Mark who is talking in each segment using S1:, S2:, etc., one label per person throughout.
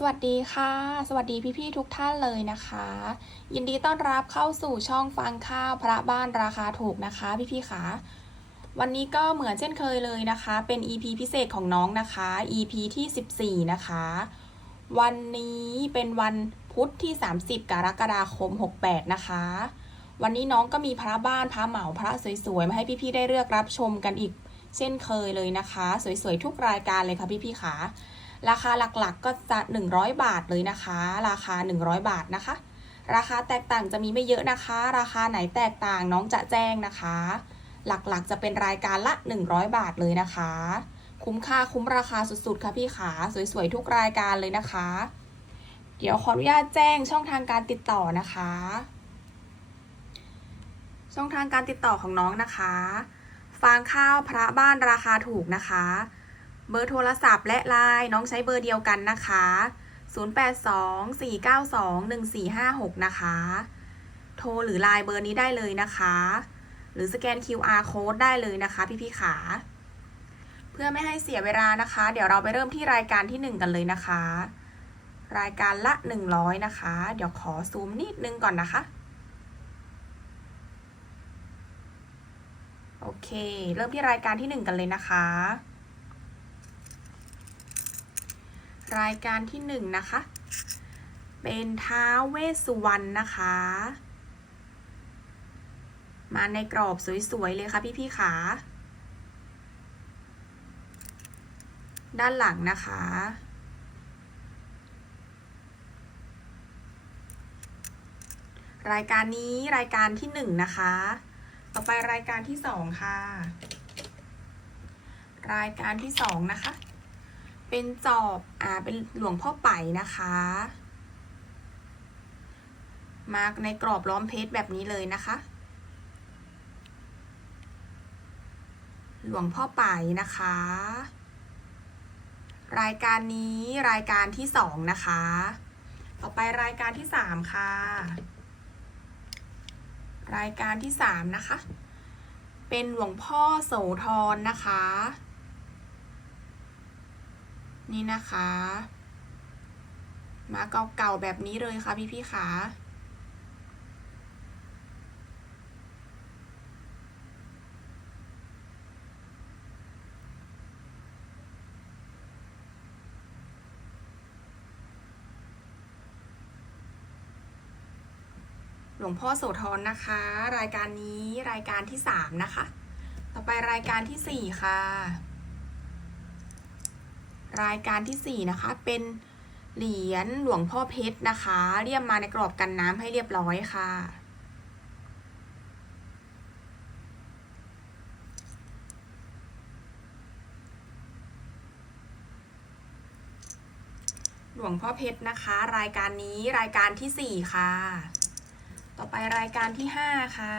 S1: สวัสดีค่ะ สวัสดีพี่ๆทุกท่านเลยนะคะ ยินดีต้อนรับเข้าสู่ช่องฟังข้าวพระบ้านราคาถูกนะคะพี่ๆค่ะวันนี้ก็เหมือนเช่นเคยเลยนะคะ เป็น EP พิเศษของน้องนะคะ EP ที่ 14 นะคะ วันนี้เป็นวันพุธที่ 30 กรกฎาคม 68 นะคะ วันนี้น้องก็มีพระบ้านพระเหมาพระสวยๆมาให้พี่ๆได้เลือกรับชมกันอีก เช่นเคยเลยนะคะ สวยๆทุกรายการเลยค่ะพี่ๆค่ะ ราคาหลักๆก็จะ 100 บาทเลยนะคะ ราคา 100 บาทนะคะ ราคาแตกต่างจะมีไม่เยอะนะคะ ราคาไหนแตกต่างน้องจะแจ้งนะคะ หลักๆจะเป็นรายการละ 100 บาทเลยนะคะ คุ้มค่าคุ้มราคาสุดๆ ค่ะพี่ขาสวยๆ ทุกรายการเลยนะคะ เดี๋ยวขออนุญาตแจ้งช่องทางการติดต่อนะคะ ช่องทางการติดต่อของน้องนะคะฟางข้าวพระบ้านราคาถูกนะคะ เบอร์โทรศัพท์และไลน์น้องใช้เบอร์เดียวกันนะคะ 0824921456 นะคะ โทรหรือไลน์เบอร์นี้ได้เลยนะคะ หรือสแกน QR code ได้เลยนะคะ พี่พี่ขา เพื่อไม่ให้เสียเวลานะคะ เดี๋ยวเราไปเริ่มที่รายการที่ 1 กันเลยนะคะ รายการละ 100 นะคะ เดี๋ยวขอซูมนิดนึงก่อนนะคะโอเค เริ่มที่รายการที่ 1 กันเลยนะคะ รายการที่หนึ่งนะคะ เป็นท้าเวสสุวรรณนะคะ มาในกรอบสวยๆเลยค่ะพี่ๆขาด้านหลังนะคะ รายการนี้รายการที่หนึ่งนะคะ ต่อไปรายการที่สองค่ะ รายการที่สองนะคะ เป็นจอบ อ่า เป็นหลวงพ่อไปนะคะ มาในกรอบล้อมเพชรแบบนี้เลยนะคะ หลวงพ่อไปนะคะ รายการนี้รายการที่สองนะคะ ต่อไปรายการที่สามค่ะ รายการที่สามนะคะ เป็นหลวงพ่อโสธรนะคะ นี่นะคะ มาเก่าๆแบบนี้เลยค่ะพี่ๆค่ะหลวงพ่อโสธรนะคะ รายการนี้รายการที่สามนะคะ ต่อไปรายการที่สี่ค่ะ รายการที่สี่นะคะ เป็นเหรียญหลวงพ่อเพชรนะคะ เรียบมาในกรอบกันน้ำให้เรียบร้อยค่ะ หลวงพ่อเพชรนะคะ รายการนี้รายการที่สี่ค่ะ ต่อไปรายการที่ห้าค่ะ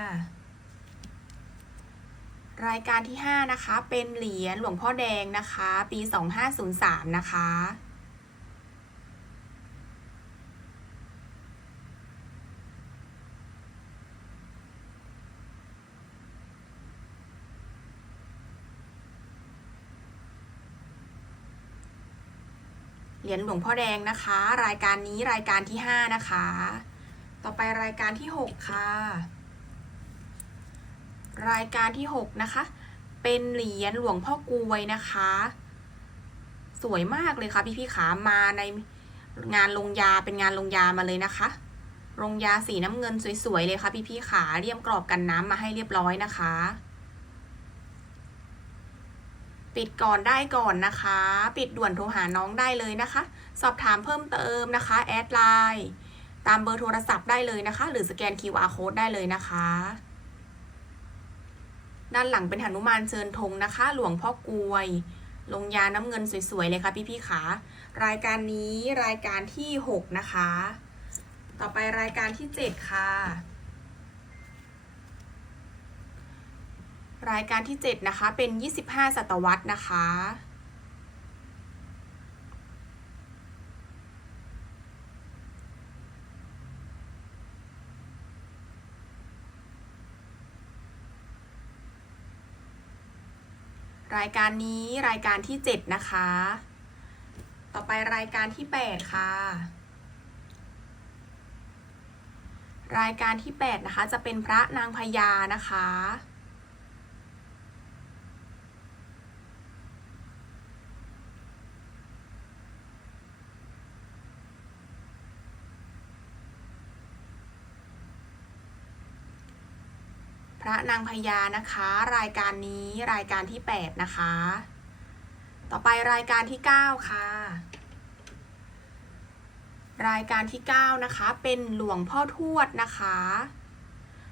S1: รายการที่ห้านะคะ เป็นเหรียญหลวงพ่อแดงนะคะ ปีสองห้าศูนย์สามนะคะ เหรียญหลวงพ่อแดงนะคะ รายการนี้รายการที่ห้านะคะ ต่อไปรายการที่หกค่ะ รายการที่หกนะคะ เป็นเหรียญหลวงพ่อกวยนะคะ สวยมากเลยค่ะพี่พี่ขามาในงานลงยาเป็นงานลงยามาเลยนะคะ ลงยาสีน้ำเงินสวยๆเลยค่ะพี่พี่ขาเรียมกรอบกันน้ำมาให้เรียบร้อยนะคะ ปิดก่อนได้ก่อนนะคะ ปิดด่วนโทรหาน้องได้เลยนะคะ สอบถามเพิ่มเติมนะคะแอดไลน์ตามเบอร์โทรศัพท์ได้เลยนะคะ หรือสแกน QR code ได้เลยนะคะ ด้านหลังเป็นหนุมานเชิญธงนะคะ หลวงพ่อกลวย ลงยาน้ำเงินสวยๆเลยค่ะพี่ๆขารายการนี้รายการที่หกนะคะ ต่อไปรายการที่เจ็ดค่ะ รายการที่ 7 นะคะ เป็น 25 ศตวรรษนะคะ รายการนี้รายการที่ 7 นะคะ ต่อไปรายการที่แปดค่ะ รายการที่แปดนะคะ จะเป็นพระนางพญานะคะ ระนางพญานะคะ รายการนี้รายการที่แปดนะคะ ต่อไปรายการที่เก้าค่ะ รายการที่เก้านะคะ เป็นหลวงพ่อทวดนะคะ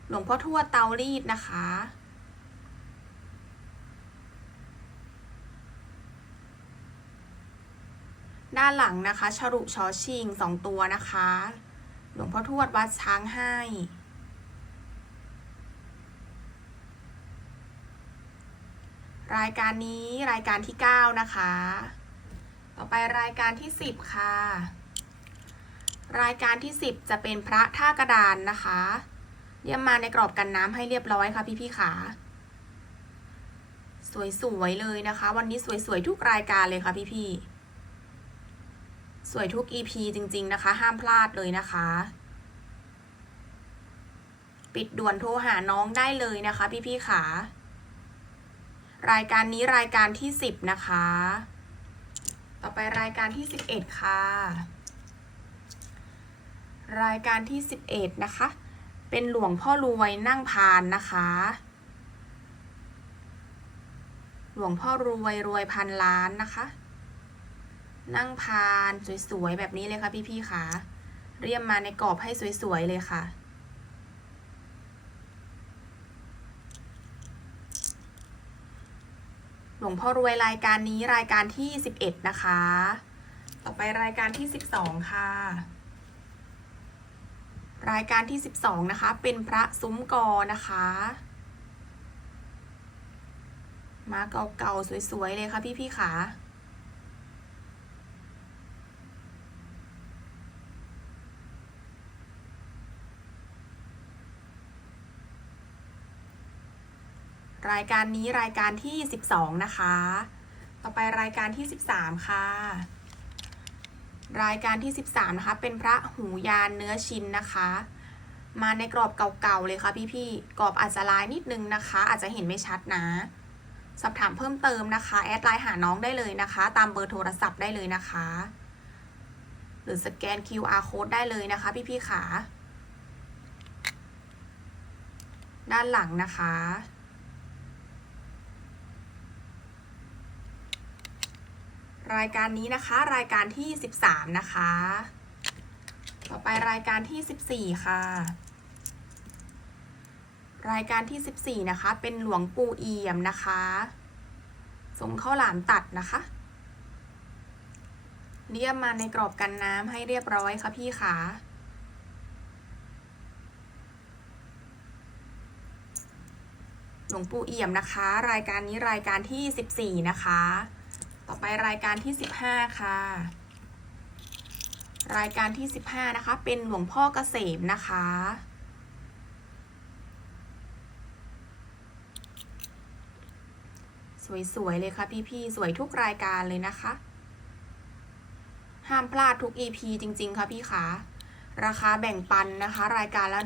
S1: หลวงพ่อทวดเตารีดนะคะด้านหลังนะคะ ฉรุชอชิงสองตัวนะคะ หลวงพ่อทวดวัดช้างให้ รายการนี้รายการที่ 9 นะคะ ต่อไปรายการที่ 10 ค่ะ รายการที่ 10 จะเป็นพระท่ากระดานนะคะเรียมมาในกรอบกันน้ำให้เรียบร้อยค่ะพี่ๆค่ะสวยๆเลยนะคะ วันนี้สวยๆทุกรายการเลยค่ะพี่ๆสวยทุก EP จริง ๆ นะคะ ห้ามพลาดเลยนะคะ ปิดด่วนโทรหาน้องได้เลยนะคะ พี่ๆค่ะ รายการนี้รายการที่สิบนะคะ ต่อไปรายการที่สิบเอ็ดค่ะ รายการที่สิบเอ็ดนะคะ เป็นหลวงพ่อรวยนั่งพานนะคะ หลวงพ่อรวยรวยพันล้านนะคะ นั่งพานสวยๆแบบนี้เลยค่ะพี่ๆค่ะ เรียมมาในกรอบให้สวยๆเลยค่ะ หลวงพ่อรวยรายการนี้รายการที่ 11 นะคะ ต่อไปรายการที่ 12 ค่ะ รายการที่ 12 นะคะ เป็นพระซุ้มกอนะคะ มาเก่าๆสวยๆเลยค่ะพี่ๆค่ะ รายการนี้รายการที่ 12 นะคะ ต่อไปรายการที่ 13 ค่ะ รายการที่ 13 นะคะ เป็นพระหูยานเนื้อชิ้นนะคะ มาในกรอบเก่าๆเลยค่ะพี่ๆ กรอบอาจจะลายนิดนึงนะคะ อาจจะเห็นไม่ชัดนะ สอบถามเพิ่มเติมนะคะ แอดไลน์หาน้องได้เลยนะคะ ตามเบอร์โทรศัพท์ได้เลยนะคะ หรือสแกน QR code ได้เลยนะคะ พี่ๆค่ะด้านหลังนะคะ รายการนี้นะคะ รายการที่ 13 นะคะ ต่อไปรายการที่ 14 ค่ะ รายการที่ 14 นะคะ เป็นหลวงปู่เอี่ยมนะคะสมข้าวหลามตัดนะคะเรียบมาในกรอบกันน้ำให้เรียบร้อยค่ะพี่ขาหลวงปู่เอี่ยมนะคะ รายการนี้รายการที่ 14 นะคะ ต่อไปรายการที่ 15 ค่ะ รายการที่ 15 นะคะ เป็นหลวงพ่อเกษมนะคะ สวย ๆ เลยค่ะพี่ ๆ สวยทุกรายการเลยนะคะ ห้ามพลาดทุก EP จริง ๆ ค่ะพี่ขาราคาแบ่งปันนะคะ รายการละ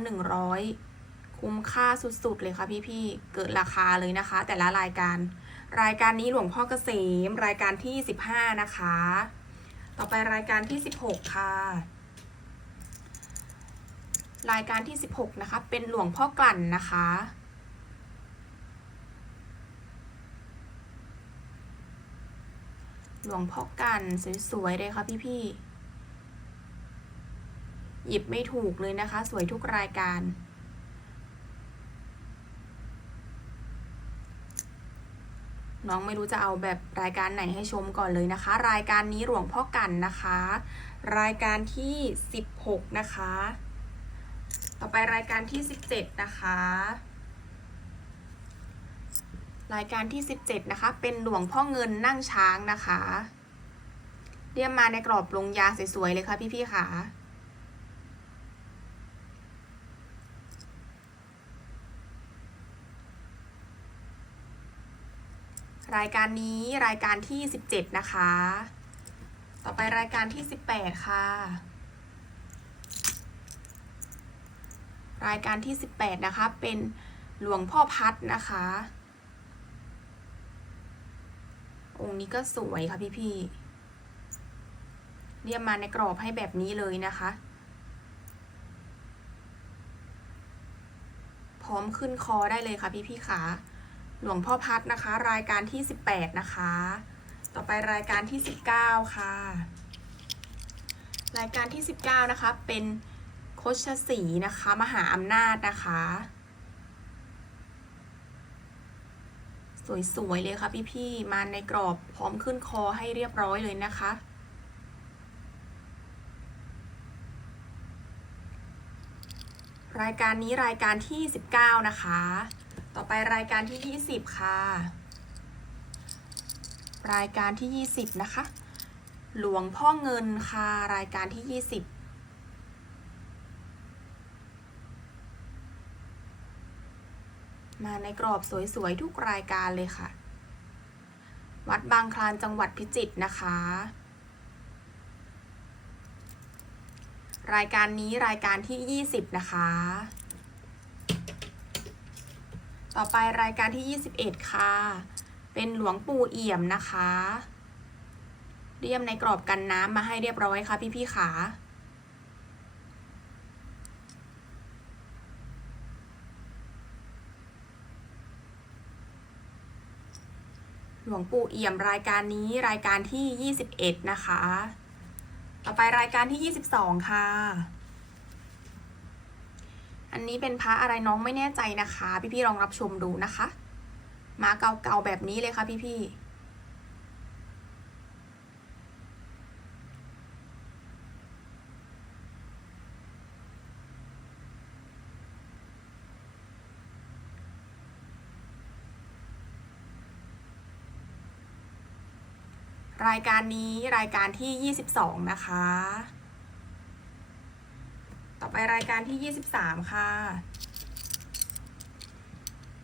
S1: 100 คุ้มค่าสุด ๆ เลยค่ะพี่ ๆ เกิดราคาเลยนะคะ แต่ละรายการ รายการนี้หลวงพ่อเกษม รายการที่ 15 นะคะ ต่อไปรายการที่ 16 ค่ะ รายการที่ 16 นะคะ เป็นหลวงพ่อกลั่นนะคะ หลวงพ่อกันสวยๆเลยค่ะพี่ๆหยิบไม่ถูกเลยนะคะ สวยทุกรายการ น้องไม่รู้จะเอาแบบรายการไหนให้ชมก่อนเลยนะคะ รายการนี้หลวงพ่อกันนะคะ รายการที่ 16 นะคะ ต่อไปรายการที่ 17 นะคะ รายการที่ 17 นะคะ เป็นหลวงพ่อเงินนั่งช้างนะคะเรียมมาในกรอบลงยาสวยๆเลยค่ะพี่ๆค่ะ รายการนี้รายการที่ 17 นะคะ ต่อไปรายการที่สิบแปดค่ะ รายการที่สิบแปดนะคะ เป็นหลวงพ่อพัดนะคะ องค์นี้ก็สวยค่ะพี่พี่ๆเรียบมาในกรอบให้แบบนี้เลยนะคะ พร้อมขึ้นคอได้เลยค่ะพี่พี่ๆขา หลวงพ่อพัดนะคะ รายการที่สิบแปดนะคะ ต่อไปรายการที่สิบเก้าค่ะ รายการที่สิบเก้านะคะ เป็นโคชสีนะคะ มหาอำนาจนะคะ สวย ๆ เลยค่ะพี่ๆ มาในกรอบพร้อมขึ้นคอให้เรียบร้อยเลยนะคะรายการนี้รายการที่ 19 นะคะ ต่อไปรายการที่ 20 ค่ะ รายการที่ 20 นะคะ หลวงพ่อเงินค่ะ รายการที่ 20มาในกรอบสวยๆ ทุกรายการเลยค่ะ วัดบางคลานจังหวัดพิจิตรนะคะ รายการนี้รายการที่ 20 นะคะ ต่อไปรายการที่ 21 ค่ะ เป็นหลวงปู่เอี่ยมนะคะ เรียมในกรอบกันน้ำมาให้เรียบร้อยค่ะพี่ๆขาหลวงปู่เอี่ยมรายการนี้รายการที่ 21 นะคะ ต่อไปรายการที่ 22 ค่ะ อันนี้เป็นพระอะไรน้องไม่แน่ใจนะคะ พี่ๆลองรับชมดูนะคะ มาเก่าๆแบบนี้เลยค่ะพี่ๆรายการนี้รายการที่ 22 นะคะ รายการที่ 23 ค่ะ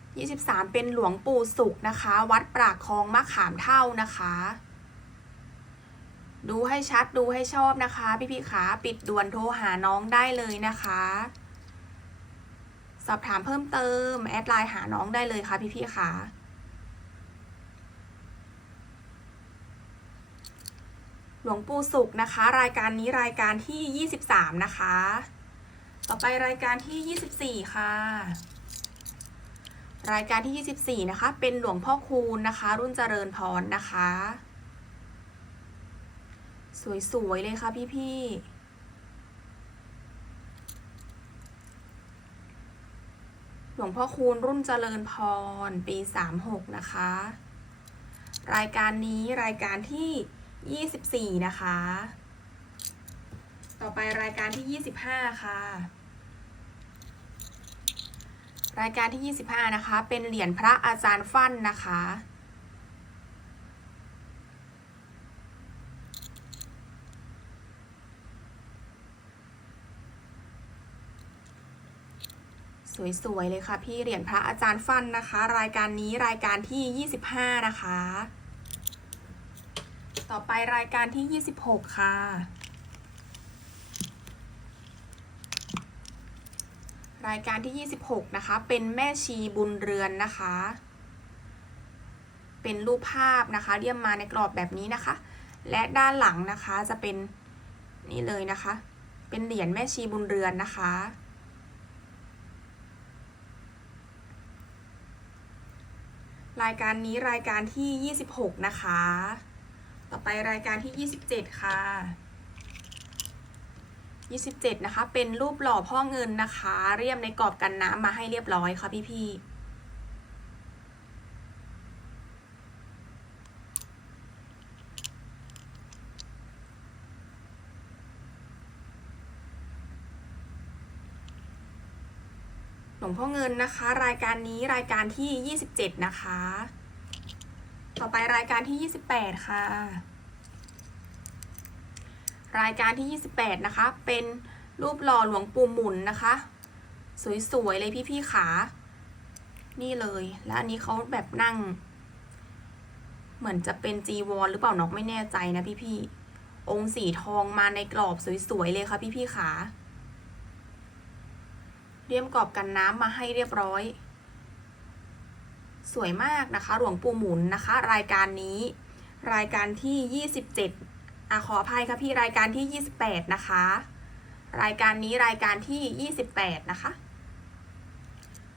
S1: 23 เป็นหลวงปู่สุขนะคะ วัดปรากคลองมะขามเท่านะคะ ดูให้ชัดดูให้ชอบนะคะ พี่ๆขาปิดด่วนโทรหาน้องได้เลยนะคะ สอบถามเพิ่มเติม แอดไลน์หาน้องได้เลยค่ะพี่ๆขาหลวงปู่สุขนะคะ รายการนี้รายการที่ 23 นะคะ ต่อไปรายการที่ 24 ค่ะ รายการที่ 24 นะคะ เป็นหลวงพ่อคูณนะคะ รุ่นเจริญพรนะคะ สวยๆ เลยค่ะพี่ๆหลวงพ่อคูณรุ่นเจริญพร ปี 36 นะคะ รายการนี้รายการที่ 24 นะคะ ต่อไปรายการที่ 25 ค่ะ รายการที่ 25 นะคะ เป็นเหรียญพระอาจารย์ฟั่นนะคะ สวย ๆ เลยค่ะ พี่เหรียญพระอาจารย์ฟั่นนะคะ รายการนี้รายการที่ 25 นะคะ ต่อไปรายการที่ 26 ค่ะ รายการที่ 26 นะคะ เป็นแม่ชีบุญเรือนนะคะ เป็นรูปภาพนะคะเรียมมาในกรอบแบบนี้นะคะ และด้านหลังนะคะจะเป็นนี่เลยนะคะ เป็นเหรียญแม่ชีบุญเรือนนะคะ รายการนี้รายการที่ 26 นะคะ ต่อไปรายการที่ 27 ค่ะ 27 นะคะ เป็นรูปหล่อพ่อเงินนะคะ เรียมในกรอบกันน้ำมาให้เรียบร้อยค่ะพี่ๆหลวงพ่อเงินนะคะ รายการนี้รายการที่ 27 นะคะ ต่อไปรายการที่ 28 ค่ะ รายการที่ 28 นะคะ เป็นรูปหล่อหลวงปู่หมุนนะคะ สวยๆเลยพี่ๆขา นี่เลย และอันนี้เขาแบบนั่ง เหมือนจะเป็นจีวรหรือเปล่าน้องไม่แน่ใจนะพี่ๆ องค์สีทองมาในกรอบสวยๆเลยค่ะพี่ๆค่ะเรียมกรอบกันน้ำมาให้เรียบร้อย สวยมากนะคะ หลวงปู่หมุนนะคะ รายการนี้ รายการที่ 27 อะขออภัยค่ะพี่รายการที่ 28 นะคะ รายการนี้รายการที่ 28 นะคะ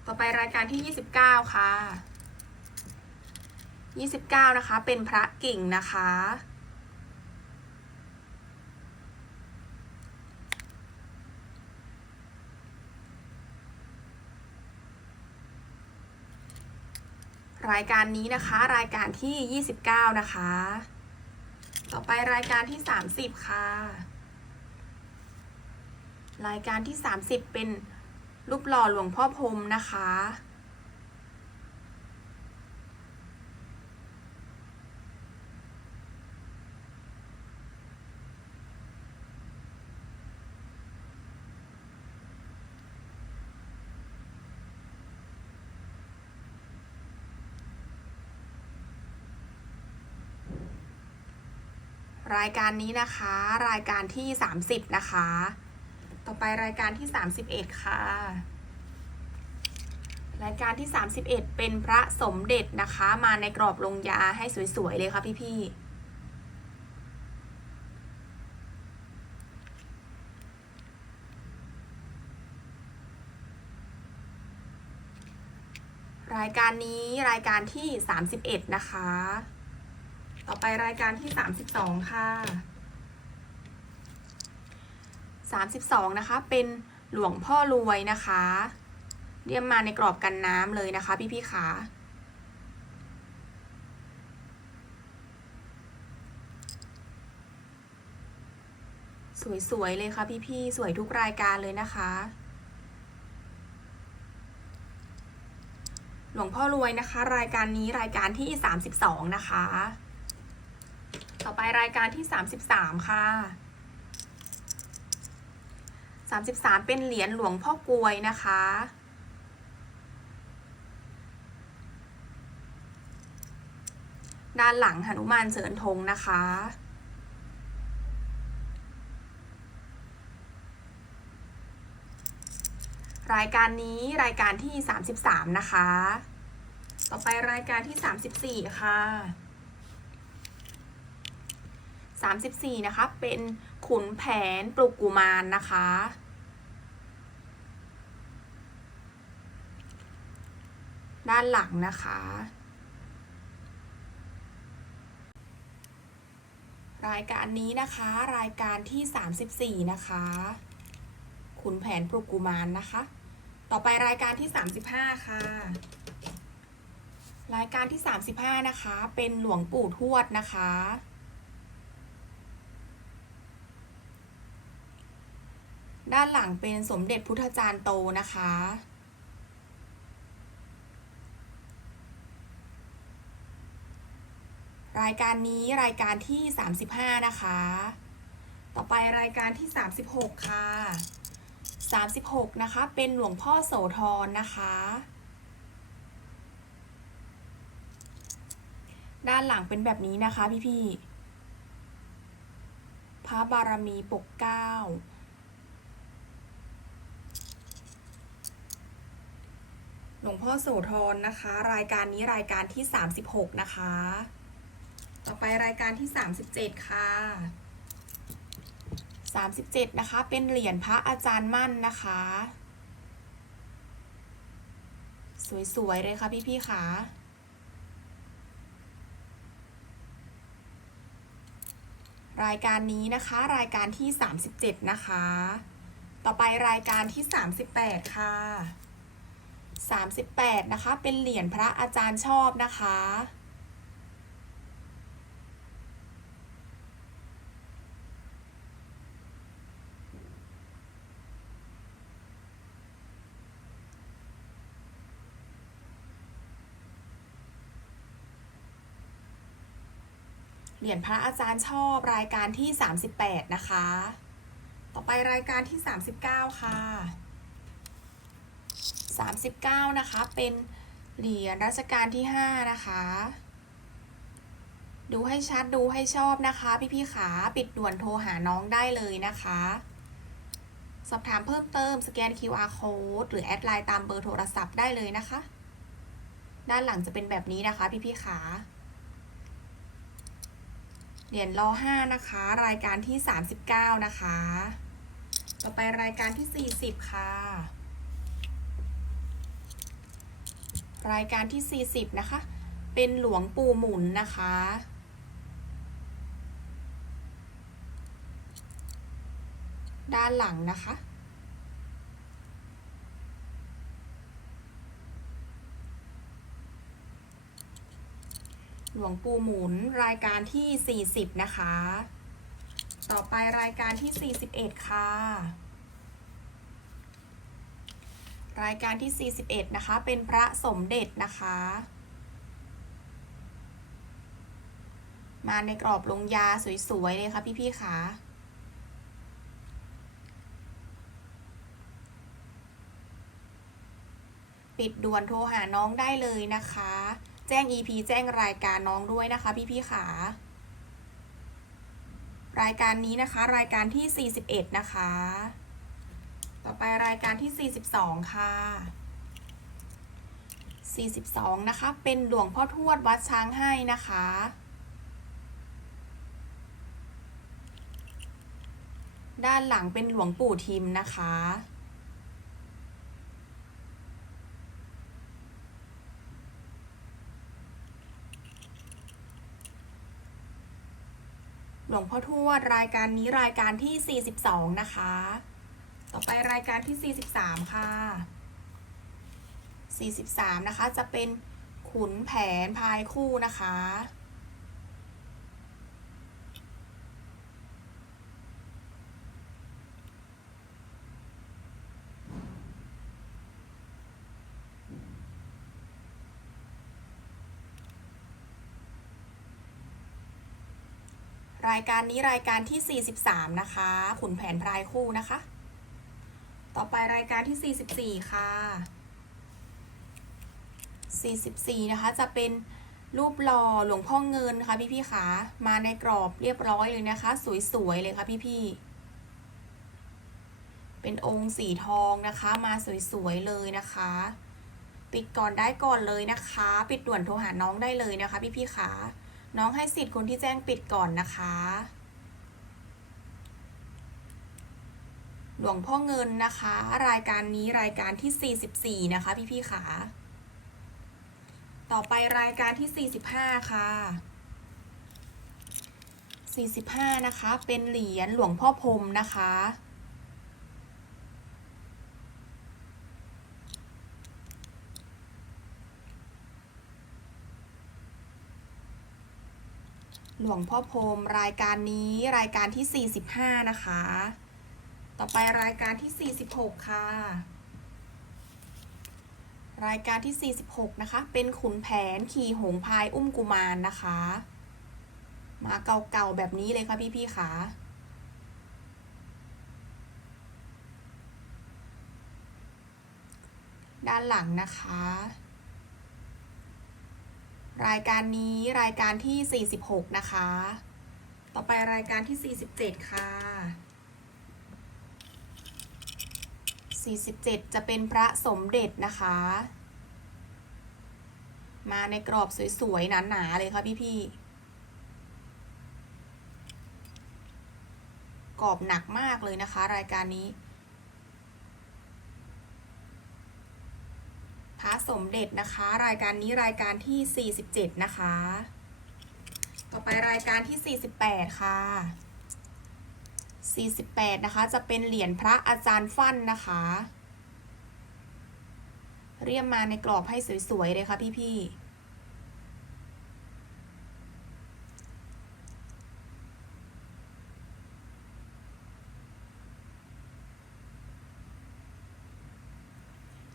S1: ต่อไปรายการที่ 29 ค่ะ 29 นะคะ เป็นพระกิ่งนะคะ รายการนี้นะคะ รายการที่ 29 นะคะ ต่อไปรายการที่ 30 ค่ะ รายการที่ 30 เป็นรูปหล่อหลวงพ่อพรมนะคะ รายการนี้นะคะ รายการที่ 30 นะคะ ต่อไปรายการที่ 31 ค่ะ รายการที่ 31 เป็นพระสมเด็จนะคะ มาในกรอบลงยาให้สวย ๆ เลยค่ะพี่ๆรายการนี้รายการที่ 31 นะคะ ต่อไปรายการที่ 32 ค่ะ 32 นะคะ เป็นหลวงพ่อรวยนะคะ เรียมมาในกรอบกันน้ำเลยนะคะ พี่ๆขาสวยๆเลยค่ะพี่ๆสวยทุกรายการเลยนะคะ หลวงพ่อรวยนะคะ รายการนี้รายการที่ 32 นะคะ ต่อไปรายการที่ 33 ค่ะ 33 เป็นเหรียญหลวงพ่อกลวยนะคะ ด้านหลังหนุมานเสริญธงนะคะรายการนี้รายการที่ 33 นะคะ ต่อไปรายการที่ 34 ค่ะ 34 นะคะ เป็นขุนแผนปลุกกุมารนนะคะ ด้านหลังนะคะ รายการนี้นะคะ รายการที่ 34 นะคะ ขุนแผนปลุกกุมารนนะคะ ต่อไปรายการที่ 35 ค่ะรายการที่ 35 นะคะ เป็นหลวงปู่ทวดนะคะ ด้านหลังเป็นสมเด็จพุทธจารย์โตนะคะ รายการนี้รายการที่ 35 นะคะ ต่อไปรายการที่ 36 ค่ะ 36 นะคะ เป็นหลวงพ่อโสธรนะคะ ด้านหลังเป็นแบบนี้นะคะพี่ๆพระบารมีปกเก้า หลวงพ่อโสธรนะคะ รายการนี้รายการที่ 36 นะคะ ต่อไปรายการที่ 37 ค่ะ 37 นะคะ เป็นเหรียญพระอาจารย์มั่นนะคะ สวย ๆ เลยค่ะพี่ๆค่ะรายการนี้นะคะรายการที่ 37 นะคะ ต่อไปรายการที่ 38 ค่ะ 38 นะคะ เป็นเหรียญพระอาจารย์ชอบนะคะ เหรียญพระอาจารย์ชอบรายการที่ 38 นะคะ ต่อไปรายการที่ 39 ค่ะ 39 นะคะ เป็นเหรียญรัชกาลที่ 5 นะคะ ดูให้ชัดดูให้ชอบนะคะ พี่ๆขาปิดด่วนโทรหาน้องได้เลยนะคะ สอบถามเพิ่มเติมสแกน QR code หรือแอดไลน์ตามเบอร์โทรศัพท์ได้เลยนะคะ ด้านหลังจะเป็นแบบนี้นะคะ พี่ๆขาเหรียญรอห้านะคะ รายการที่ 39 นะคะ ต่อไปรายการที่ 40 ค่ะ รายการที่ 40 นะคะ เป็นหลวงปู่หมุนนะคะ ด้านหลังนะคะ หลวงปู่หมุนรายการที่ 40 นะคะ ต่อไปรายการที่ 41 ค่ะ รายการที่ 41 นะคะ เป็นพระสมเด็จนะคะ มาในกรอบลงยาสวย ๆ เลยค่ะพี่ ๆค่ะปิดด่วนโทรหาน้องได้เลยนะคะ แจ้ง EP แจ้งรายการน้องด้วยนะคะ พี่ๆค่ะรายการนี้นะคะ รายการที่ 41 นะคะ ต่อไปรายการที่ 42 ค่ะ 42 นะคะ เป็นหลวงพ่อทวดวัดช้างให้นะคะ ด้านหลังเป็นหลวงปู่ทิมนะคะ หลวงพ่อทวดรายการนี้รายการที่ 42 นะคะ ต่อไปรายการที่ 43 ค่ะ 43 นะคะ จะเป็นขุนแผนพายคู่นะคะ รายการนี้รายการที่ 43 นะคะ ขุนแผนพรายคู่นะคะ ต่อไปรายการที่ 44 ค่ะ 44 นะคะ จะเป็นรูปหล่อหลวงพ่อเงินค่ะพี่ๆค่ะมาในกรอบเรียบร้อยเลยนะคะ สวยๆเลยค่ะพี่ๆเป็นองค์สีทองนะคะ มาสวยๆเลยนะคะ ปิดก่อนได้ก่อนเลยนะคะ ปิดด่วนโทรหาน้องได้เลยนะคะ พี่ๆค่ะน้องให้สิทธิ์คนที่แจ้งปิดก่อนนะคะ หลวงพ่อเงินนะคะ รายการนี้รายการที่ 44 นะคะ พี่ๆค่ะต่อไปรายการที่ 45 ค่ะ 45 นะคะ เป็นเหรียญหลวงพ่อพรมนะคะ หลวงพ่อพรมรายการนี้รายการที่ 45 นะคะ ต่อไปรายการที่ 46 ค่ะ รายการที่ 46 นะคะ เป็นขุนแผนขี่หงพายอุ้มกุมารนนะคะ มาเก่าๆแบบนี้เลยค่ะพี่ๆค่ะด้านหลังนะคะ รายการนี้รายการที่ 46 นะคะ ต่อไปรายการที่ 47 ค่ะ 47 จะเป็นพระสมเด็จนะคะ มาในกรอบสวยๆหนาๆเลยค่ะพี่ๆกรอบหนักมากเลยนะคะ รายการนี้ พระสมเด็จนะคะ รายการนี้รายการที่ 47 นะคะ ต่อไปรายการที่ 48 ค่ะ 48 นะคะ จะเป็นเหรียญพระอาจารย์ฟั่นนะคะ เรียมมาในกรอบให้สวย ๆ เลยค่ะพี่ ๆ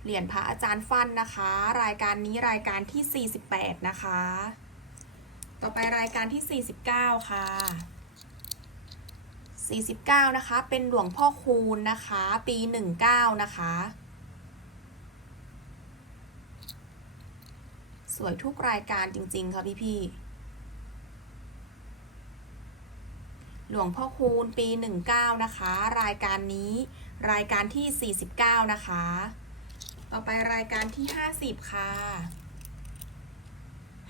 S1: เหรียญพระอาจารย์ฟั่นนะคะ รายการนี้รายการที่ 48 นะคะ ต่อไปรายการที่ 49 ค่ะ 49 นะคะ เป็นหลวงพ่อคูณนะคะ ปี 19 นะคะ สวยทุกรายการจริง ๆ ค่ะพี่พี่หลวงพ่อคูณปี 19 นะคะ รายการนี้รายการที่ 49 นะคะ ต่อไปรายการที่ 50 ค่ะ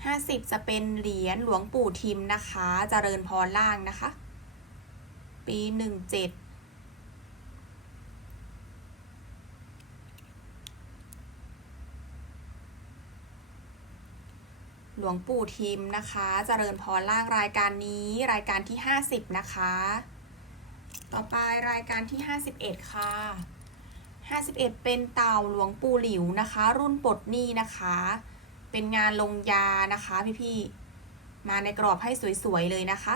S1: 50 จะเป็นเหรียญหลวงปู่ทิมนะคะ เจริญพรล่างนะคะ ปี17หลวงปู่ทิมนะคะเจริญพรล่างรายการนี้รายการที่ 50 นะคะ ต่อไปรายการที่ 51 ค่ะ 51 เป็นเต่าหลวงปู่หลิวนะคะ รุ่นปลดหนี้นะคะ เป็นงานลงยานะคะพี่ๆ มาในกรอบให้สวยๆเลยนะคะ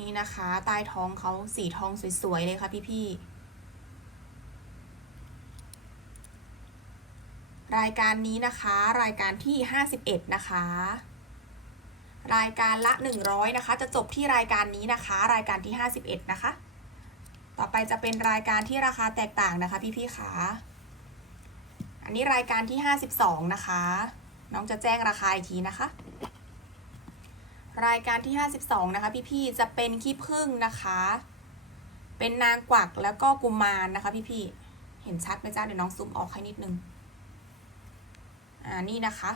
S1: นี่นะคะ ใต้ท้องเขาสีทองสวย ๆ เลยค่ะพี่ ๆ รายการนี้นะคะ รายการที่ 51 นะคะ รายการละ 100 นะคะ จะจบที่รายการนี้นะคะ รายการที่ 51 นะคะ ต่อไปจะเป็นรายการที่ราคาแตกต่างนะคะ พี่ๆค่ะอันนี้รายการที่ 52 นะคะ น้องจะแจ้งราคาอีกทีนะคะ รายการที่ 52 นะคะ พี่ๆ จะเป็นขี้ผึ้งนะคะ เป็นนางกวักแล้วก็กุมารนะคะ พี่ๆ เห็นชัดไหมจ้าเดี๋ยวน้องซูมออกให้นิดนึง อ่านี่นะคะ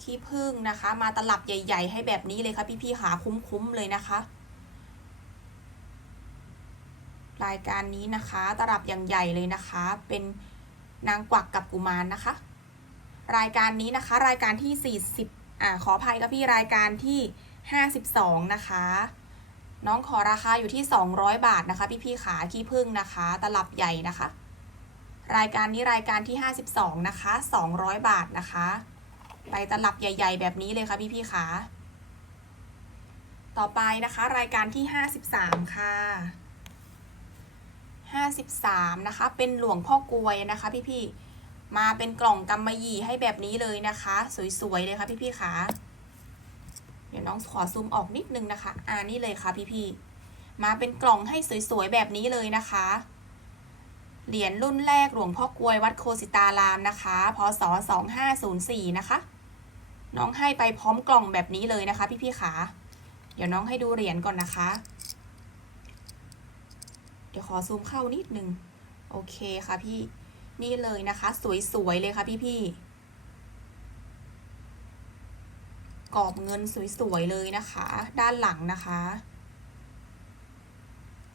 S1: ขี้ผึ้งนะคะ มาตลับใหญ่ ๆ ให้แบบนี้เลยค่ะพี่ๆหาคุ้มๆเลยนะคะรายการนี้นะคะ ตลับอย่างใหญ่เลยนะคะ เป็นนางกวักกับกุมารนะคะ รายการนี้นะคะ รายการที่40 อ่าขออภัยครับพี่รายการที่ 52 นะคะ น้องขอราคาอยู่ที่ 200 บาทนะคะ พี่ๆขาขี้ผึ้งนะคะ ตลับใหญ่นะคะ รายการนี้รายการที่ 52 นะคะ 200 บาทนะคะ ไปตลับใหญ่ ๆ แบบนี้เลยค่ะพี่ๆขาต่อไปนะคะ รายการที่ 53 ค่ะ 53 นะคะ เป็นหลวงพ่อกลวยนะคะพี่ๆ มาเป็นกล่องกำมะหยี่ให้แบบนี้เลยนะคะ สวยๆเลยค่ะพี่ๆขาเดี๋ยวน้องขอซูมออกนิดนึงนะคะ อ่านี่เลยค่ะพี่ๆมาเป็นกล่องให้สวยๆแบบนี้เลยนะคะ เหรียญรุ่นแรกหลวงพ่อกลวยวัดโคสิตารามนะคะพศ2504นะคะ น้องให้ไปพร้อมกล่องแบบนี้เลยนะคะ พี่ๆขาเดี๋ยวน้องให้ดูเหรียญก่อนนะคะ เดี๋ยวขอซูมเข้านิดนึง โอเคค่ะพี่ นี่เลยนะคะ สวยๆเลยค่ะพี่ๆกรอบเงินสวยๆเลยนะคะ ด้านหลังนะคะ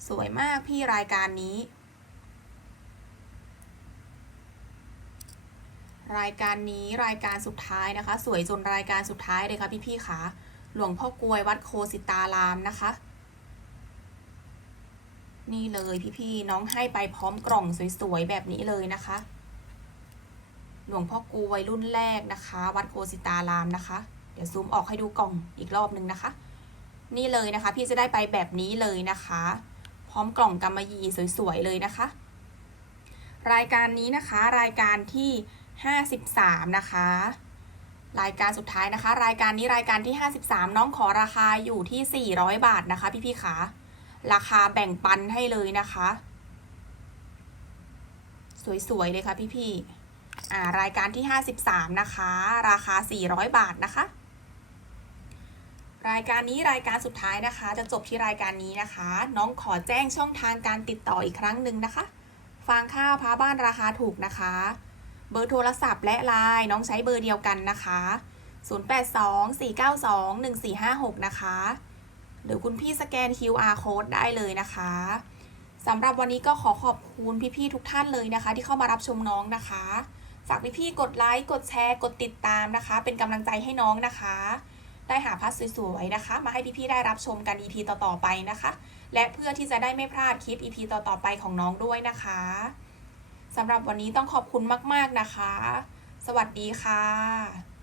S1: สวยมากพี่รายการนี้ รายการนี้รายการสุดท้ายนะคะ สวยจนรายการสุดท้ายเลยค่ะพี่ๆค่ะ หลวงพ่อกลวยวัดโคสิตารามนะคะ นี่เลยพี่ๆน้องให้ไปพร้อมกล่องสวยๆ แบบนี้เลยนะคะ หลวงพ่อกลวยรุ่นแรกนะคะ วัดโคสิตารามนะคะ เดี๋ยวซูมออกให้ดูกล่องอีกรอบนึงนะคะ นี่เลยนะคะ พี่จะได้ไปแบบนี้เลยนะคะ พร้อมกล่องกำมะหยี่สวยๆเลยนะคะ รายการนี้นะคะ รายการที่ 53 นะคะ รายการสุดท้ายนะคะ รายการนี้รายการที่ 53 น้องขอราคาอยู่ที่ 400 บาทนะคะ พี่ๆขา ราคาแบ่งปันให้เลยนะคะ สวย ๆ เลยค่ะพี่ๆอ่ารายการที่ 53 นะคะ ราคา 400 บาทนะคะ รายการนี้รายการสุดท้ายนะคะ จะจบที่รายการนี้นะคะ น้องขอแจ้งช่องทางการติดต่ออีกครั้งหนึ่งนะคะฟางข้าวพาบ้านราคาถูกนะคะ เบอร์โทรศัพท์และไลน์น้องใช้เบอร์เดียวกันนะคะ 0824921456 นะคะ หรือคุณพี่สแกน QR code ได้เลยนะคะสำหรับวันนี้ก็ขอขอบคุณพี่ๆทุกท่านเลยนะคะ ที่เข้ามารับชมน้องนะคะ ฝากพี่ๆกดไลค์กดแชร์กดติดตามนะคะ เป็นกำลังใจให้น้องนะคะ ได้หาพัดสวยๆนะคะ มาให้พี่ๆได้รับชมกัน EP ต่อๆไปนะคะ และเพื่อที่จะได้ไม่พลาดคลิป EP ต่อๆไปของน้องด้วยนะคะสำหรับวันนี้ต้องขอบคุณมาก ๆนะคะ สวัสดีค่ะ